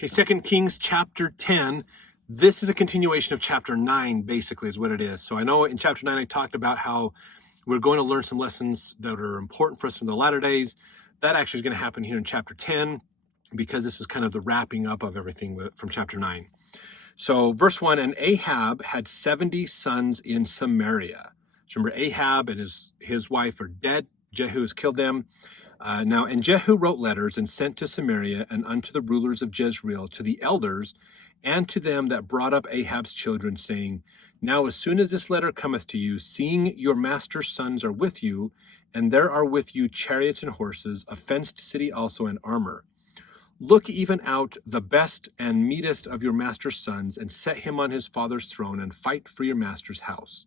Okay, 2 Kings chapter 10. This is a continuation of chapter 9, basically, is what it is. So I know in chapter 9 I talked about how we're going to learn some lessons that are important for us in the latter days. That actually is going to happen here in chapter 10 because this is kind of the wrapping up of everything from chapter 9. So verse 1, and Ahab had 70 sons in Samaria. So remember, Ahab and his wife are dead. Jehu has killed them. And Jehu wrote letters and sent to Samaria and unto the rulers of Jezreel, to the elders, and to them that brought up Ahab's children, saying, Now as soon as this letter cometh to you, seeing your master's sons are with you, and there are with you chariots and horses, a fenced city also and armor, look even out the best and meetest of your master's sons, and set him on his father's throne, and fight for your master's house.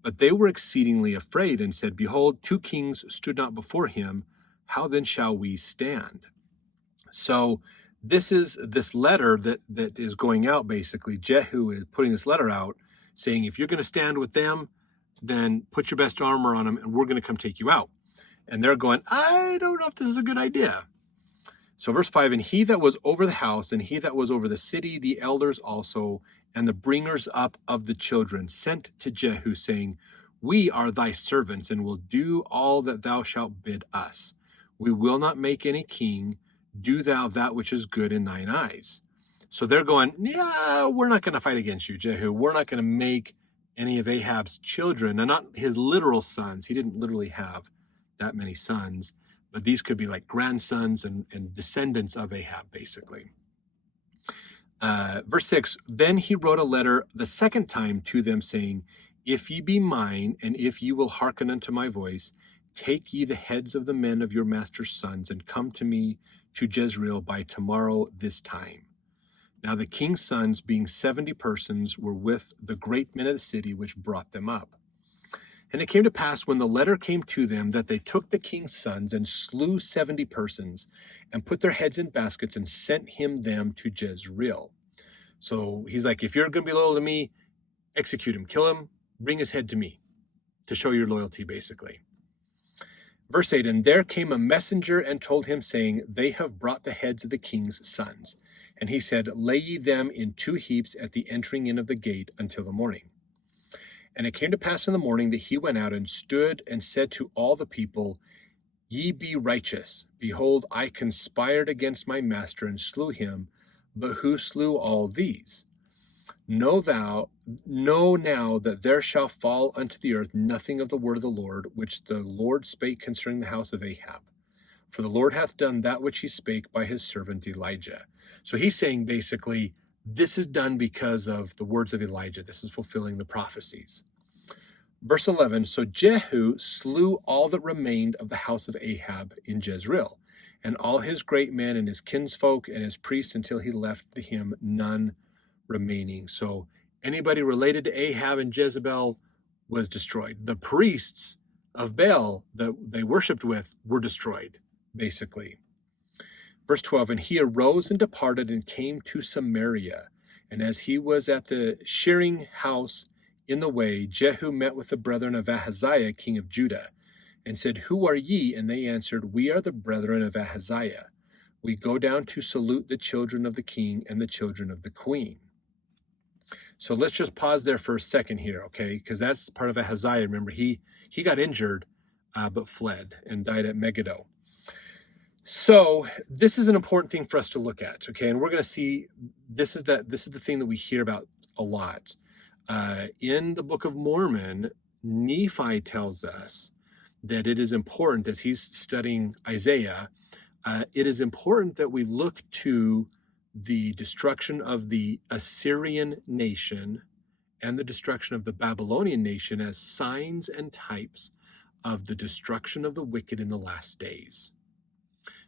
But they were exceedingly afraid, and said, Behold, 2 kings stood not before him. How then shall we stand? So this is this letter that is going out, basically. Jehu is putting this letter out saying, if you're going to stand with them, then put your best armor on them and we're going to come take you out. And they're going, I don't know if this is a good idea. So verse 5, and he that was over the house and he that was over the city, the elders also, and the bringers up of the children, sent to Jehu, saying, We are thy servants, and will do all that thou shalt bid us. We will not make any king. Do thou that which is good in thine eyes. So they're going, yeah, we're not going to fight against you, Jehu. We're not going to make any of Ahab's children, and not his literal sons. He didn't literally have that many sons, but these could be like grandsons and descendants of Ahab, basically. Verse 6, Then he wrote a letter the second time to them, saying, If ye be mine, and if ye will hearken unto my voice, take ye the heads of the men of your master's sons, and come to me to Jezreel by tomorrow this time. Now the king's sons, being 70 persons, were with the great men of the city, which brought them up. And it came to pass, when the letter came to them, that they took the king's sons, and slew 70 persons, and put their heads in baskets, and sent him them to Jezreel. So he's like, if you're going to be loyal to me, execute him, kill him, bring his head to me, to show your loyalty, basically. Verse 8, and there came a messenger and told him, saying, They have brought the heads of the king's sons. And he said, Lay ye them in 2 heaps at the entering in of the gate until the morning. And it came to pass in the morning that he went out and stood and said to all the people, Ye be righteous. Behold, I conspired against my master and slew him. But who slew all these? Know now that there shall fall unto the earth nothing of the word of the Lord, which the Lord spake concerning the house of Ahab. For the Lord hath done that which he spake by his servant Elijah. So he's saying basically, this is done because of the words of Elijah. This is fulfilling the prophecies. Verse 11, So Jehu slew all that remained of the house of Ahab in Jezreel, and all his great men and his kinsfolk and his priests, until he left him none remaining. So anybody related to Ahab and Jezebel was destroyed. The priests of Baal that they worshipped with were destroyed, basically. Verse 12, and he arose and departed and came to Samaria. And as he was at the shearing house in the way, Jehu met with the brethren of Ahaziah, king of Judah, and said, Who are ye? And they answered, We are the brethren of Ahaziah. We go down to salute the children of the king and the children of the queen. So let's just pause there for a second here, okay? Because that's part of Ahaziah. Remember, he got injured, but fled and died at Megiddo. So this is an important thing for us to look at, okay? And we're going to see this is the thing that we hear about a lot. In the Book of Mormon, Nephi tells us that it is important, as he's studying Isaiah, it is important that we look to the destruction of the Assyrian nation and the destruction of the Babylonian nation as signs and types of the destruction of the wicked in the last days.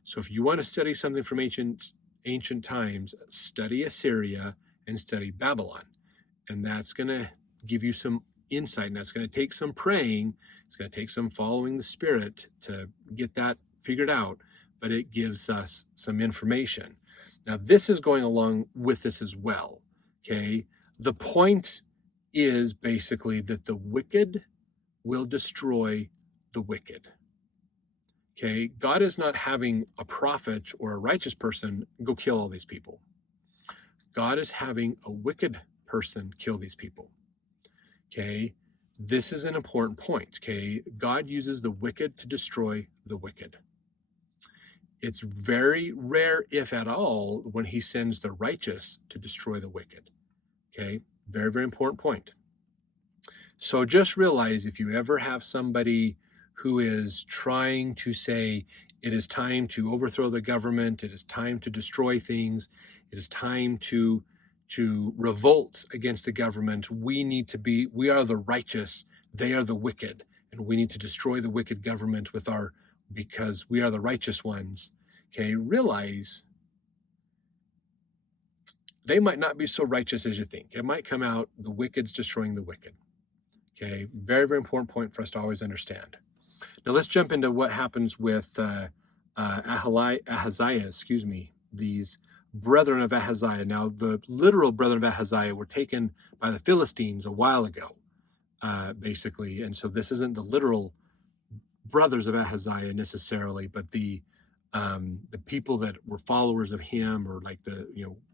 So if you want to study something from ancient times, study Assyria and study Babylon. And that's going to give you some insight, and that's going to take some praying. It's going to take some following the Spirit to get that figured out, but it gives us some information. Now, this is going along with this as well, okay? The point is basically that the wicked will destroy the wicked, okay? God is not having a prophet or a righteous person go kill all these people. God is having a wicked person kill these people. Okay, this is an important point. Okay, God uses the wicked to destroy the wicked. It's very rare, if at all, when he sends the righteous to destroy the wicked. Okay, very, very important point. So just realize if you ever have somebody who is trying to say it is time to overthrow the government, it is time to destroy things, it is time to revolt against the government, we are the righteous, they are the wicked, and we need to destroy the wicked government because we are the righteous ones. Okay, realize they might not be so righteous as you think. It might come out the wicked's destroying the wicked. Okay, very, very important point for us to always understand. Now let's jump into what happens with Ahaziah, these brethren of Ahaziah. Now the literal brethren of Ahaziah were taken by the Philistines a while ago, basically. And so this isn't the literal brothers of Ahaziah necessarily, but the people that were followers of him or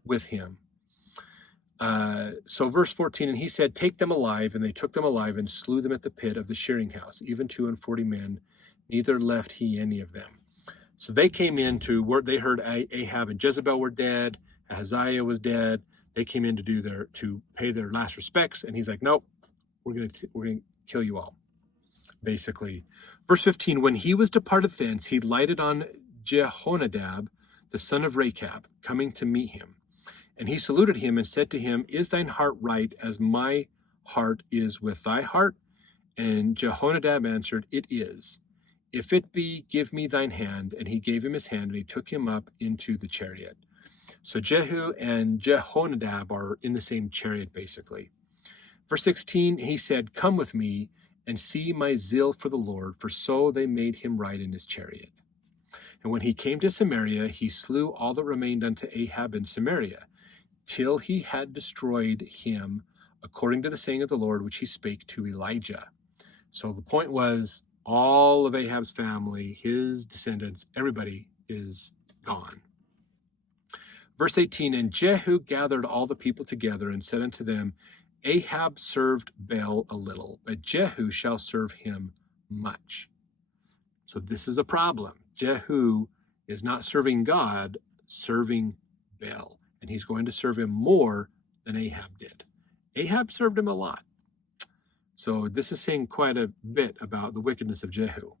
with him. So verse 14, and he said, take them alive, and they took them alive and slew them at the pit of the shearing house, even 240 men, neither left he any of them. So they came in they heard Ahab and Jezebel were dead, Ahaziah was dead. They came in to pay their last respects, and he's like, nope, we're gonna kill you all, basically. Verse 15, when he was departed thence, he lighted on Jehonadab, the son of Rechab, coming to meet him. And he saluted him and said to him, is thine heart right as my heart is with thy heart? And Jehonadab answered, it is. If it be, give me thine hand. And he gave him his hand, and he took him up into the chariot. So Jehu and Jehonadab are in the same chariot, basically. Verse 16, he said, come with me and see my zeal for the Lord, for so they made him ride in his chariot. And when he came to Samaria, he slew all that remained unto Ahab in Samaria, till he had destroyed him, according to the saying of the Lord, which he spake to Elijah. So the point was, all of Ahab's family, his descendants, everybody is gone. Verse 18, and Jehu gathered all the people together and said unto them, Ahab served Baal a little, but Jehu shall serve him much. So this is a problem. Jehu is not serving God, serving Baal. And he's going to serve him more than Ahab did. Ahab served him a lot. So this is saying quite a bit about the wickedness of Jehu.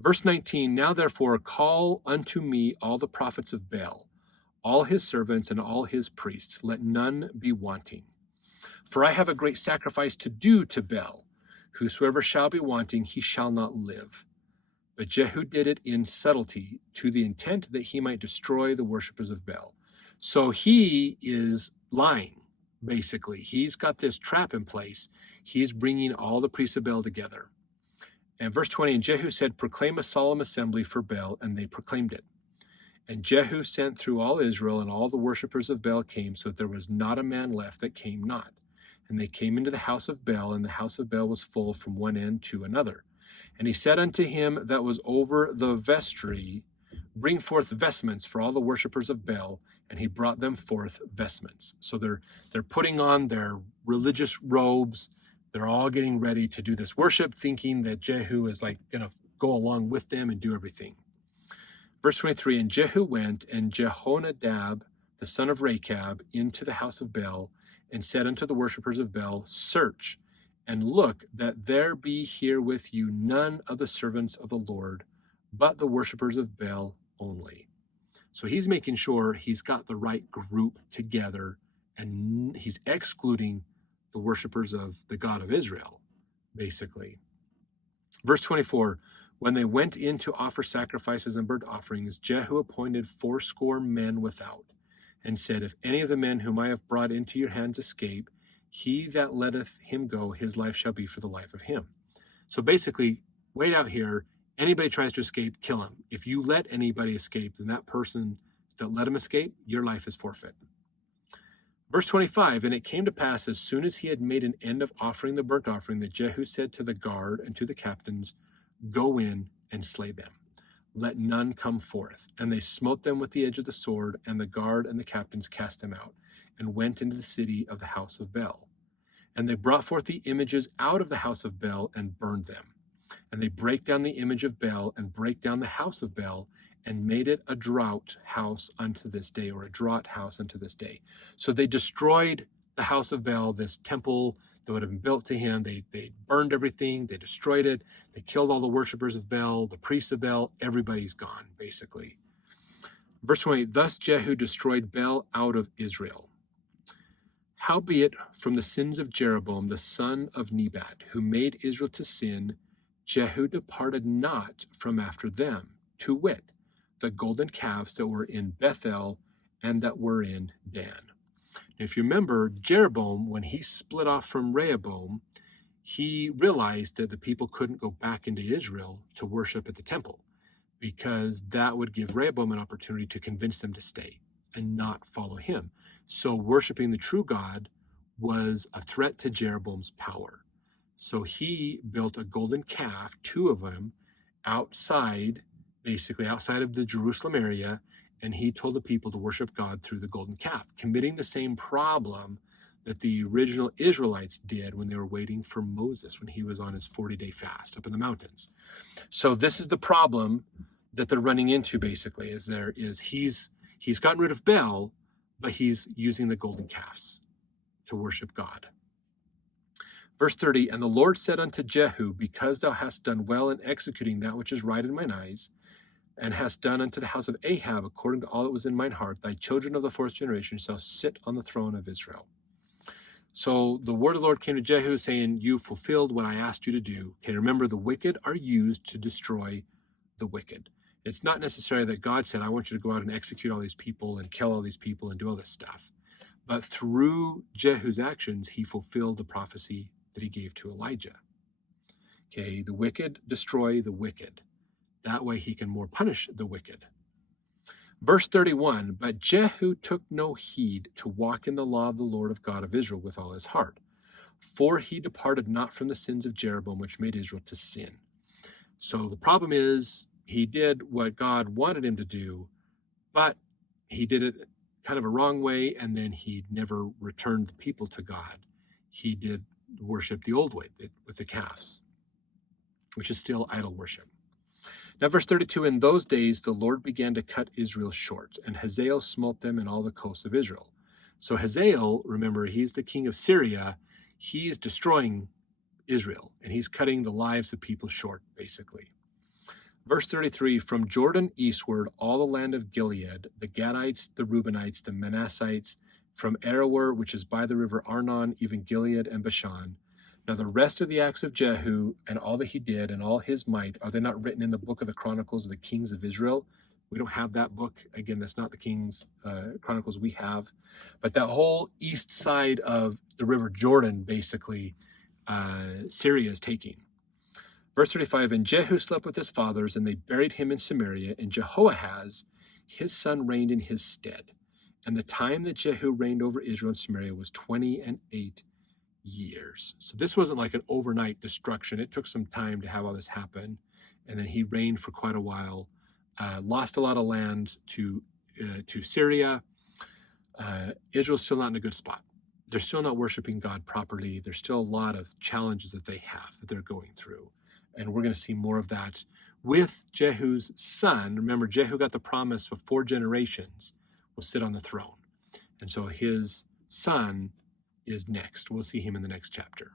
Verse 19, now therefore call unto me all the prophets of Baal, all his servants and all his priests, let none be wanting. For I have a great sacrifice to do to Baal. Whosoever shall be wanting, he shall not live. But Jehu did it in subtlety, to the intent that he might destroy the worshippers of Baal. So he is lying, basically. He's got this trap in place. He's bringing all the priests of Baal together. And verse 20, and Jehu said, proclaim a solemn assembly for Baal, and they proclaimed it. And Jehu sent through all Israel, and all the worshippers of Baal came, so that there was not a man left that came not. And they came into the house of Baal, and the house of Baal was full from one end to another. And he said unto him that was over the vestry, bring forth vestments for all the worshippers of Baal, and he brought them forth vestments. So they're putting on their religious robes. They're all getting ready to do this worship, thinking that Jehu is going to go along with them and do everything. Verse 23, and Jehu went, and Jehonadab, the son of Rechab, into the house of Baal, and said unto the worshippers of Baal, search, and look that there be here with you none of the servants of the Lord, but the worshippers of Baal only. So he's making sure he's got the right group together, and he's excluding the worshippers of the God of Israel, basically. Verse 24, when they went in to offer sacrifices and burnt offerings, Jehu appointed 80 men without, and said, if any of the men whom I have brought into your hands escape, he that letteth him go, his life shall be for the life of him. So basically, wait out here. Anybody tries to escape, kill him. If you let anybody escape, then that person that let him escape, your life is forfeit. Verse 25, and it came to pass, as soon as he had made an end of offering the burnt offering, that Jehu said to the guard and to the captains, go in and slay them. Let none come forth. And they smote them with the edge of the sword, and the guard and the captains cast them out. and went into the city of the house of Bel. And they brought forth the images out of the house of Bel and burned them. And they brake down the image of Bel and brake down the house of Bel and made it a draught house unto this day, or a draught house unto this day. So they destroyed the house of Bel, this temple that would have been built to him. They burned everything. They destroyed it. They killed all the worshipers of Bel, the priests of Bel. Everybody's gone, basically. Verse 28, thus Jehu destroyed Bel out of Israel. Howbeit, from the sins of Jeroboam, the son of Nebat, who made Israel to sin, Jehu departed not from after them, to wit, the golden calves that were in Bethel and that were in Dan. If you remember, Jeroboam, when he split off from Rehoboam, he realized that the people couldn't go back into Israel to worship at the temple, because that would give Rehoboam an opportunity to convince them to stay and not follow him. So worshiping the true God was a threat to Jeroboam's power. So he built a golden calf, 2 of them, basically outside of the Jerusalem area, and he told the people to worship God through the golden calf, committing the same problem that the original Israelites did when they were waiting for Moses when he was on his 40-day fast up in the mountains. So this is the problem that they're running into, basically, he's gotten rid of Bel, but he's using the golden calves to worship God. Verse 30, and the Lord said unto Jehu, because thou hast done well in executing that which is right in mine eyes, and hast done unto the house of Ahab according to all that was in mine heart, thy children of the 4th generation shall sit on the throne of Israel. So the word of the Lord came to Jehu, saying, you fulfilled what I asked you to do. Okay, remember, the wicked are used to destroy the wicked. It's not necessarily that God said, I want you to go out and execute all these people and kill all these people and do all this stuff. But through Jehu's actions, he fulfilled the prophecy that he gave to Elijah. Okay, the wicked destroy the wicked. That way he can more punish the wicked. Verse 31, but Jehu took no heed to walk in the law of the Lord of God of Israel with all his heart, for he departed not from the sins of Jeroboam, which made Israel to sin. So the problem is, he did what God wanted him to do, but he did it kind of a wrong way, and then he never returned the people to God. He did worship the old way with the calves, which is still idol worship. Now, verse 32, in those days the Lord began to cut Israel short, and Hazael smote them in all the coasts of Israel. So Hazael, remember, he's the king of Syria. He's destroying Israel, and he's cutting the lives of people short, basically. Verse 33, from Jordan eastward, all the land of Gilead, the Gadites, the Reubenites, the Manassites, from Aroer, which is by the river Arnon, even Gilead and Bashan. Now the rest of the acts of Jehu, and all that he did, and all his might, are they not written in the book of the Chronicles of the Kings of Israel? We don't have that book. Again, that's not the Kings Chronicles we have. But that whole east side of the river Jordan, basically, Syria is taking. Verse 35, and Jehu slept with his fathers, and they buried him in Samaria, and Jehoahaz, his son, reigned in his stead. And the time that Jehu reigned over Israel and Samaria was 28 years. So this wasn't like an overnight destruction. It took some time to have all this happen. And then he reigned for quite a while, lost a lot of land to Syria. Israel's still not in a good spot. They're still not worshiping God properly. There's still a lot of challenges that they have that they're going through. And we're going to see more of that with Jehu's son. Remember, Jehu got the promise of 4 generations will sit on the throne. And so his son is next. We'll see him in the next chapter.